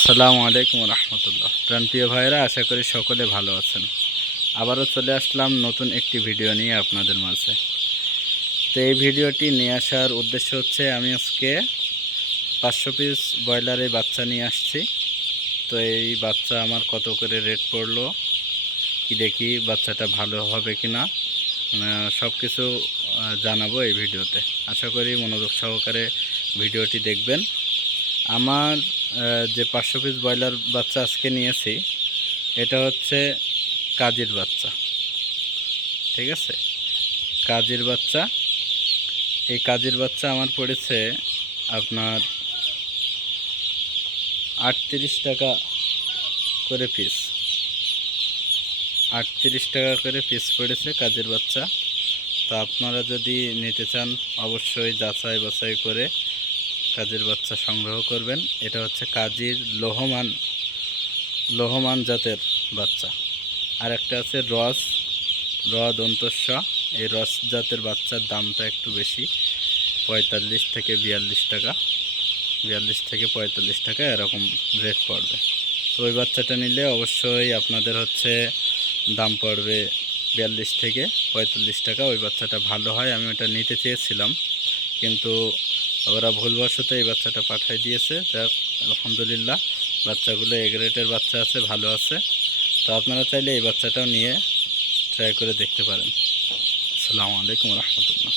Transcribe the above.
আসসালামু আলাইকুম রহমতুল্লাহ। প্রাণপ্রিয় ভাইরা, আশা করি সকলে ভালো আছেন। আবারও চলে আসলাম নতুন একটি ভিডিও নিয়ে আপনাদের মাঝে। তো এই ভিডিওটি নিয়ে আসার উদ্দেশ্য হচ্ছে, আমি আজকে 500 পিস ব্রয়লারের বাচ্চা নিয়ে আসছি। তো এই বাচ্চা আমার কত করে রেট পড়লো, কি দেখি বাচ্চাটা ভালো হবে কি না, সব কিছু জানাবো এই ভিডিওতে। আশা করি মনোযোগ সহকারে ভিডিওটি দেখবেন। আমার যে 500 পিস ব্রয়লার বাচ্চা আজকে নিয়েছি, এটা হচ্ছে কাজীর বাচ্চা। ঠিক আছে, কাজীর বাচ্চা। এই কাজীর বাচ্চা আমার পড়েছে আপনার 38 টাকা করে পিস। 38 টাকা করে পিস পড়েছে কাজীর বাচ্চা। তো আপনারা যদি নিতে চান, অবশ্যই যাচাই বাছাই করে কাজীর বাচ্চা সংগ্রহ করবেন। এটা হচ্ছে কাজীর লোহমান জাতের বাচ্চা। আর একটা আছে দন্তস্ব। এই রস জাতের বাচ্চার দামটা একটু বেশি, 45 থেকে 42 টাকা, 42 থেকে 45 টাকা এরকম রেট পড়বে। তো ওই বাচ্চাটা নিলে অবশ্যই আপনাদের হচ্ছে দাম পড়বে 42 থেকে 45 টাকা। ওই বাচ্চাটা ভালো হয়, আমি ওটা নিতে চেয়েছিলাম, কিন্তু ওরা ভুলবশত এই বাচ্চাটা পাঠিয়ে দিয়েছে। যাক, আলহামদুলিল্লাহ, বাচ্চাগুলো এ গ্রেডের বাচ্চা আছে, ভালো আছে। তো আপনারা চাইলে এই বাচ্চাটাও নিয়ে ট্রাই করে দেখতে পারেন। আসসালামু আলাইকুম রহমতুল্লাহ।